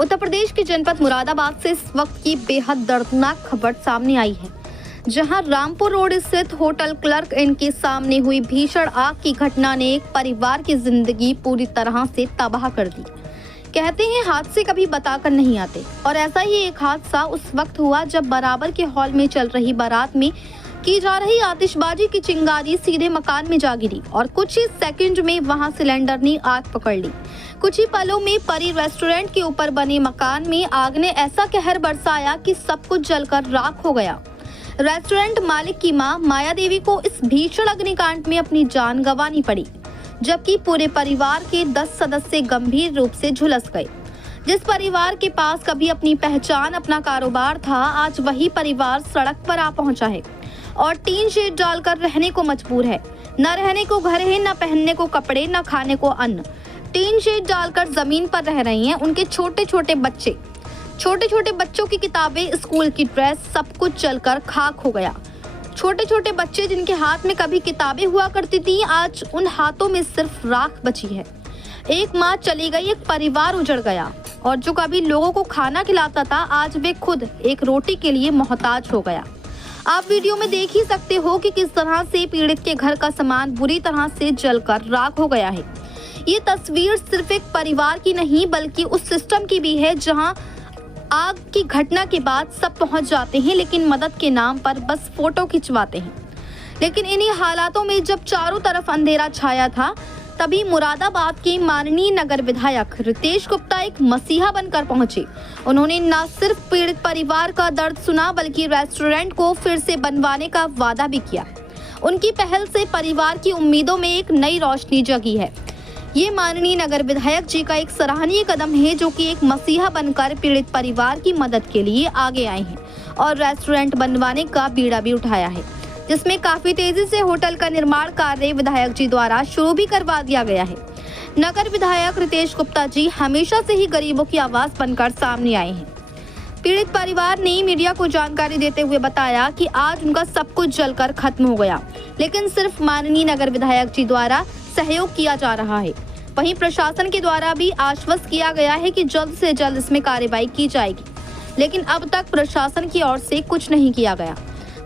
उत्तर प्रदेश के जनपद मुरादाबाद से इस वक्त की बेहद दर्दनाक खबर सामने आई है, जहां रामपुर रोड स्थित होटल क्लर्क इन के सामने हुई भीषण आग की घटना ने एक परिवार की जिंदगी पूरी तरह से तबाह कर दी। कहते हैं हादसे कभी बताकर नहीं आते, और ऐसा ही एक हादसा उस वक्त हुआ जब बराबर के हॉल में चल रही बारात में की जा रही आतिशबाजी की चिंगारी सीधे मकान में जा गिरी और कुछ ही सेकंड में वहां सिलेंडर ने आग पकड़ ली। कुछ ही पलों में परी रेस्टोरेंट के ऊपर बने मकान में आग ने ऐसा कहर बरसाया कि सब कुछ जलकर राख हो गया। रेस्टोरेंट मालिक की मां माया देवी को इस भीषण अग्निकांड में अपनी जान गंवानी पड़ी, जबकि पूरे परिवार के 10 सदस्य गंभीर रूप से झुलस गए। जिस परिवार के पास कभी अपनी पहचान, अपना कारोबार था, आज वही परिवार सड़क पर आ पहुंचा है और टीन शेड डालकर रहने को मजबूर है। न रहने को घर है, न पहनने को कपड़े, न खाने को अन्न। टीन शेड डालकर जमीन पर रह रही हैं उनके छोटे छोटे बच्चों की किताबें, स्कूल की ड्रेस, सब कुछ जलकर खाक हो गया। छोटे छोटे बच्चे जिनके हाथ में कभी किताबें हुआ करती थी, आज उन हाथों में सिर्फ राख बची है। एक माँ चली गई, एक परिवार उजड़ गया, और जो कभी लोगों को खाना खिलाता था, आज वे खुद एक रोटी के लिए मोहताज हो गया। आप वीडियो में देख ही सकते हो कि किस तरह से पीड़ित के घर का सामान बुरी तरह से जलकर राख हो गया है। ये तस्वीर सिर्फ एक परिवार की नहीं, बल्कि उस सिस्टम की भी है जहां आग की घटना के बाद सब पहुंच जाते हैं, लेकिन मदद के नाम पर बस फोटो खिंचवाते हैं। लेकिन इन्हीं हालातों में जब चारों तरफ अंधेरा छाया था, तभी मुरादाबाद के माननीय नगर विधायक रितेश गुप्ता एक मसीहा बनकर पहुंचे। उन्होंने न सिर्फ पीड़ित परिवार का दर्द सुना, बल्कि रेस्टोरेंट को फिर से बनवाने का वादा भी किया। उनकी पहल से परिवार की उम्मीदों में एक नई रोशनी जगी है। ये माननीय नगर विधायक जी का एक सराहनीय कदम है, जो कि एक मसीहा बनकर पीड़ित परिवार की मदद के लिए आगे आए हैं और रेस्टोरेंट बनवाने का बीड़ा भी उठाया है, जिसमें काफी तेजी से होटल का निर्माण कार्य विधायक जी द्वारा शुरू भी करवा दिया गया है। नगर विधायक रितेश गुप्ता जी हमेशा से ही गरीबों की आवाज बनकर सामने आए हैं। पीड़ित परिवार ने मीडिया को जानकारी देते हुए बताया कि आज उनका सब कुछ जलकर खत्म हो गया, लेकिन सिर्फ माननीय नगर विधायक जी द्वारा सहयोग किया जा रहा है। वहीं प्रशासन के द्वारा भी आश्वस्त किया गया है कि जल्द से जल्द इसमें कार्रवाई की जाएगी, लेकिन अब तक प्रशासन की ओर से कुछ नहीं किया गया।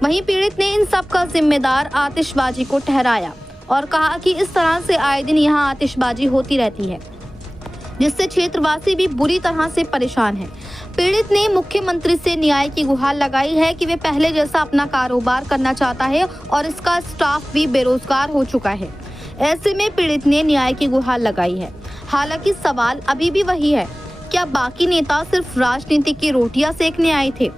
वहीं पीड़ित ने इन सब का जिम्मेदार आतिशबाजी को ठहराया और कहा कि इस तरह से आए दिन यहां आतिशबाजी होती रहती है, जिससे क्षेत्रवासी भी बुरी तरह से परेशान है। पीड़ित ने मुख्यमंत्री से न्याय की गुहार लगाई है कि वे पहले जैसा अपना कारोबार करना चाहता है और इसका स्टाफ भी बेरोजगार हो चुका है। ऐसे में पीड़ित ने न्याय की गुहार लगाई है। हालांकि सवाल अभी भी वही है, क्या बाकी नेता सिर्फ राजनीति की रोटियां सेकने आए थे?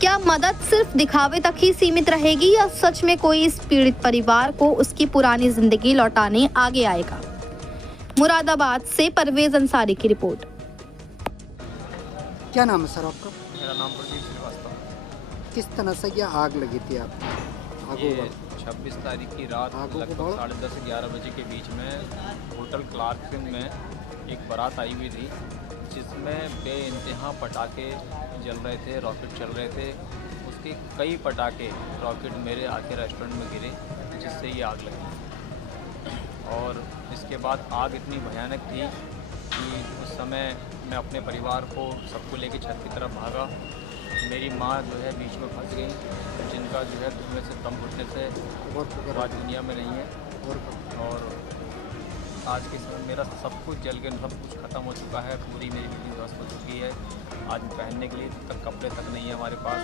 क्या मदद सिर्फ दिखावे तक ही सीमित रहेगी, या सच में कोई इस पीड़ित परिवार को उसकी पुरानी जिंदगी लौटाने आगे आएगा? मुरादाबाद से परवेज अंसारी की रिपोर्ट। क्या नाम है सर आपका? मेरा नाम प्रदीप श्रीवास्तव। किस तरह से यह आग लगी थी आपको? ये 26 तारीख की रात लगभग 10:30-11 बजे के बीच में होटल क्लार्क में एक बारात आई हुई थी, जिसमें बेइंतहा पटाखे जल रहे थे, रॉकेट चल रहे थे। उसके कई पटाखे रॉकेट मेरे आके रेस्टोरेंट में गिरे, जिससे ये आग लगी। और इसके बाद आग इतनी भयानक थी कि उस समय मैं अपने परिवार को सबको लेके छत की तरफ भागा। मेरी माँ जो है बीच में फंस गई, जिनका जो है धुएं से दम घुटने से आज दुनिया में नहीं है। और आज के समय मेरा सब कुछ जल के सब कुछ ख़त्म हो चुका है। पूरी मेरी बिल्डिंग ध्वस्त हो चुकी है। आज पहनने के लिए तक कपड़े तक नहीं है हमारे पास।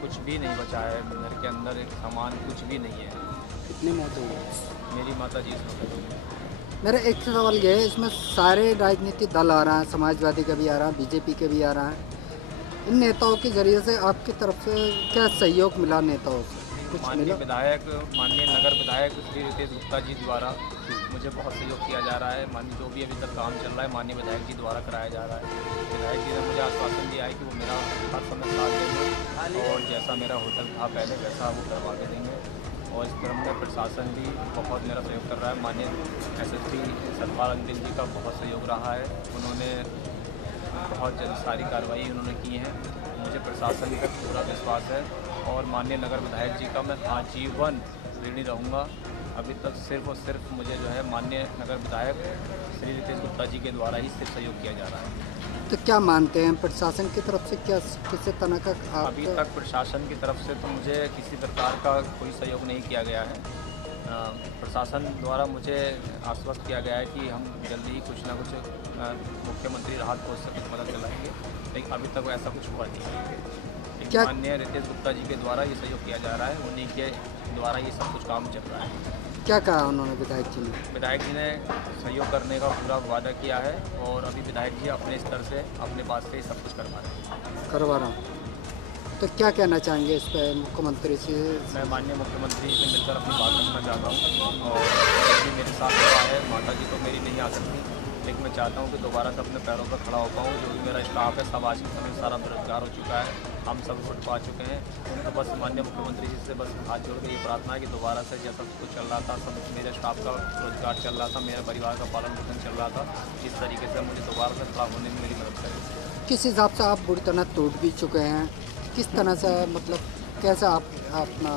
कुछ भी नहीं बचा है घर के अंदर, एक सामान कुछ भी नहीं है। कितनी मौत हुई? मेरी माता जी इसमें। मेरा एक सवाल ये है, इसमें सारे राजनीतिक दल आ रहा है, समाजवादी का भी आ रहा है, बीजेपी के भी आ रहा है। इन नेताओं के जरिए से आपकी तरफ से क्या सहयोग मिला नेताओं से? माननीय विधायक, माननीय नगर विधायक श्री रितेश गुप्ता जी द्वारा मुझे बहुत सहयोग किया जा रहा है। माननीय जो भी अभी तक काम चल रहा है माननीय विधायक जी द्वारा कराया जा रहा है। विधायक जी ने मुझे आश्वासन दिया है कि वो मेरा हर समय साथ देंगे और जैसा मेरा होटल था पहले वैसा वो करवा के देंगे। और इस क्रम में प्रशासन भी बहुत मेरा सहयोग कर रहा है। माननीय SSP सतपाल अंतिल जी का बहुत सहयोग रहा है। उन्होंने बहुत जल्द सारी कार्रवाई उन्होंने की है। मुझे प्रशासन पर पूरा विश्वास है और माननीय नगर विधायक जी का मैं आजीवन ऋणी रहूँगा। अभी तक सिर्फ और सिर्फ मुझे जो है माननीय नगर विधायक श्री रितेश गुप्ता जी के द्वारा ही सिर्फ सहयोग किया जा रहा है। तो क्या मानते हैं प्रशासन की तरफ से क्या किसी तरह का अभी तक प्रशासन की तरफ से तो मुझे किसी प्रकार का कोई सहयोग नहीं किया गया है। प्रशासन द्वारा मुझे आश्वस्त किया गया है कि हम जल्दी ही कुछ ना कुछ मुख्यमंत्री राहत कोष से कुछ मदद दिलाएंगे, लेकिन अभी तक ऐसा कुछ हुआ नहीं है। क्या माननीय रितेश गुप्ता जी के द्वारा ये सहयोग किया जा रहा है, उन्हीं के द्वारा ये सब कुछ काम चल रहा है। क्या कहा उन्होंने विधायक जी ने? विधायक जी ने सहयोग करने का पूरा वादा किया है और अभी विधायक जी अपने स्तर से अपने पास से ही सब कुछ करवा रहे हैं। करवा रहा हूँ। तो क्या कहना चाहेंगे इस पर मुख्यमंत्री से? मैं माननीय मुख्यमंत्री से मिलकर अपनी बात रखना चाहता हूँ और जो भी मेरे साथ हुआ है, माता जी तो मेरी नहीं आ सकती, लेकिन मैं चाहता हूँ कि दोबारा से अपने पैरों पर खड़ा हो पाऊँ। जो भी मेरा स्टाफ है सब आज के समय सारा बेरोजगार हो चुका है, हम सब उठ पा चुके हैं। तो बस माननीय मुख्यमंत्री जी से बस हाथ जोड़ के ये प्रार्थना है कि दोबारा से जैसा कुछ चल रहा था, सब मेरे स्टाफ का रोजगार चल रहा था, मेरे परिवार का पालन पोषण चल रहा था, इस तरीके से मुझे दोबारा से खड़ा होने में मेरी मदद करें। किस हिसाब से आप बुरी तरह टूट भी चुके हैं, किस तरह से मतलब कैसा आप अपना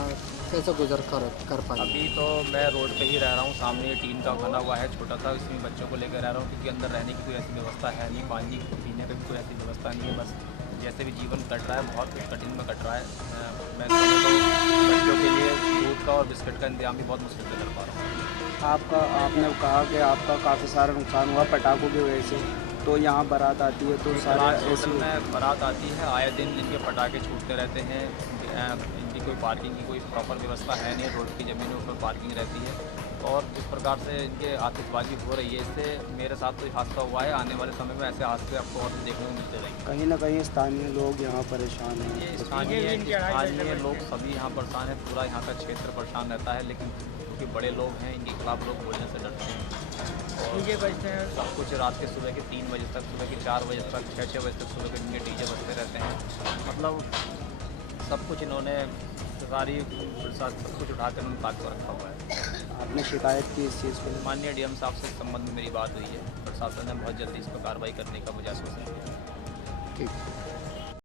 कैसा गुजर कर पाए? अभी तो मैं रोड पे ही रह रहा हूँ, सामने टीन का बना हुआ है छोटा सा, इसमें बच्चों को लेकर रह रहा हूँ क्योंकि अंदर रहने की कोई ऐसी व्यवस्था है नहीं, पानी पीने की कोई ऐसी व्यवस्था नहीं है। बस जैसे भी जीवन कट रहा है, बहुत कुछ कठिन में कट रहा है। मैं तो बच्चों के लिए दूध का और बिस्किट का इंतजाम भी बहुत मुश्किल से कर पा रहा हूँ। आपने कहा कि आपका काफ़ी सारा नुकसान हुआ पटाखों की वजह से, तो यहाँ बारात आती है तो सारा होटल में बारात आती है, आए दिन इनके पटाखे छूटते रहते हैं। इनकी कोई पार्किंग की कोई प्रॉपर व्यवस्था है नहीं, रोड की ज़मीनों पर पार्किंग रहती है और जिस प्रकार से इनके आतिशबाजी हो रही है, इससे मेरे साथ कोई हादसा हुआ है। आने वाले समय में ऐसे हादसे आपको और भी देखने को मिलते रहेंगे। कहीं ना कहीं स्थानीय लोग यहाँ परेशान हैं। ये स्थानीय लोग सभी यहाँ परेशान हैं, पूरा यहाँ का क्षेत्र परेशान रहता है, लेकिन क्योंकि बड़े लोग हैं, इनके खिलाफ लोग बोलने से डरते हैं और सब कुछ रात के सुबह के 3 बजे तक, सुबह के 4 बजे तक, 6 बजे तक सुबह के इनके डीजे बजते रहते हैं। मतलब सब कुछ इन्होंने सारी सब कुछ उठाकर उन्होंने ताक पर रखा हुआ है। आपने शिकायत की इस चीज़ को? माननीय डीएम साहब से इस संबंध में मेरी बात हुई है, प्रशासन ने बहुत जल्दी इस पर कार्रवाई करने का मुझे आश्वासन दिया। ठीक।